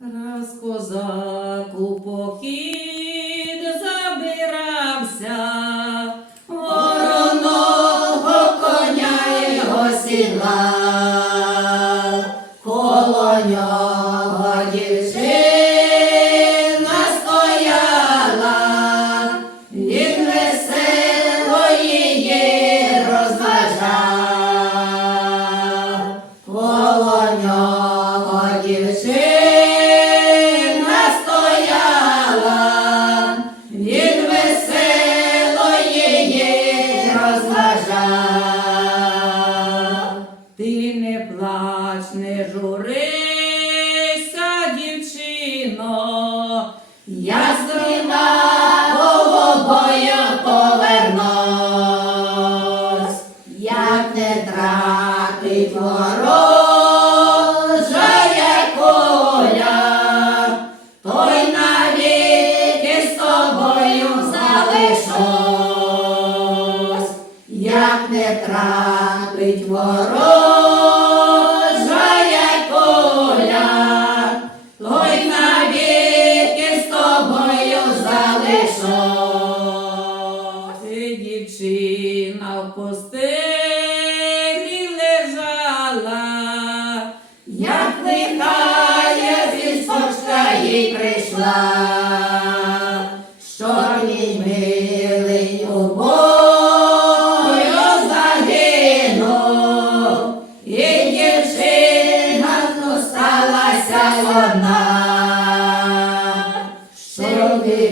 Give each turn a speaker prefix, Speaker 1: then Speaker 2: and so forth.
Speaker 1: Раз козак у похід забирався,
Speaker 2: Вороного коня його сідла, коло нього дівчина стояла, він весело її розважав, коло нього дівчина
Speaker 1: плач, не журися, дівчино,
Speaker 2: Я вина голубою повернусь, як не тратить ворожая куля, той навіки з тобою залишусь, як не трапить ворожая
Speaker 1: в постелі лежала,
Speaker 2: Як лихає звісточка їй прийшла, що мій милий загинув, і дівчина зосталася одна, що мій